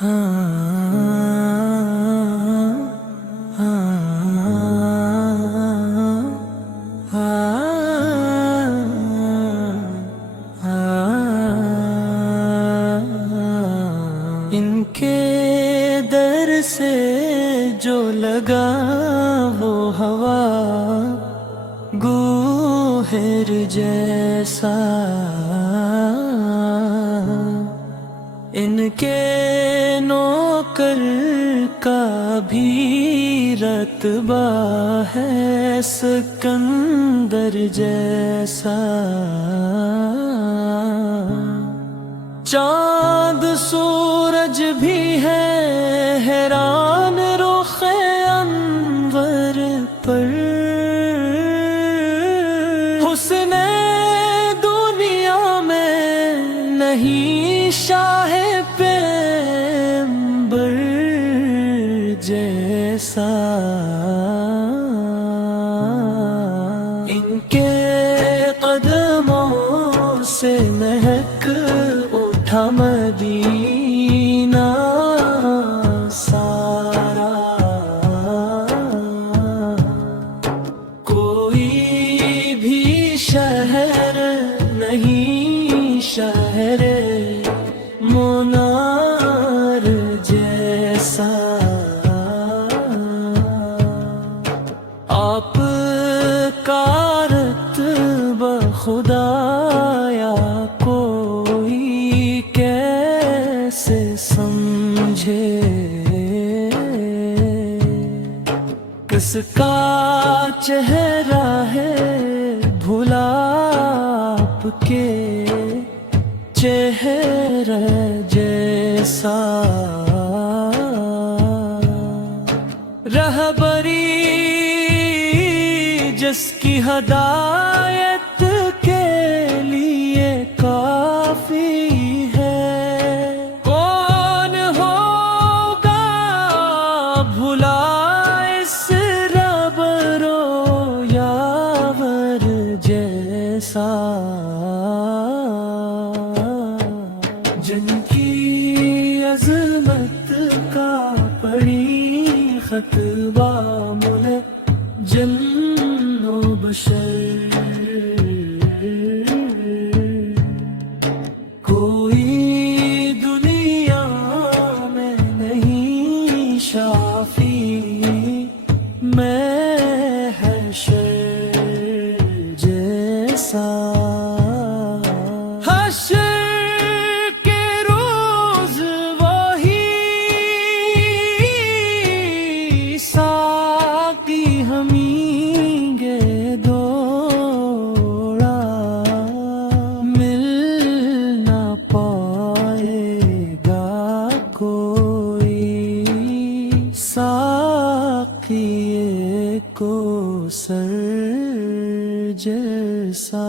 ان کے در سے جو لگا وہ ہوا گوہر جیسا، ان کے نوکر کا بھی رتبہ ہے سکندر جیسا، چاند سورج بھی ہے حیران رخ انور پر، حسن دنیا میں نہیں شاہ پیغمبر جیسا، ان کے قدموں سے مہک اٹھا مدینہ سارا، کوئی بھی شہر نہیں شہر منار جیسا، آپ کا رتبہ خدایا کوئی کیسے سمجھے، کس کا چہرہ ہے بھلا آپ کے چہرے جیسا، رہبری جس کی ہدایت کے لیے کافی ہے، کون ہوگا بھلا اس رہبر و یاور جیسا، جن کی عظمت کا پڑی خطبہ ملے جن و بشر، کوئی دنیا میں نہیں شافی میں حشر جیسا، حشر کے روز وہی ساقی ہمیں گے دوڑا، مل نہ پائے گا کوئی ساقی کو سر جیسا۔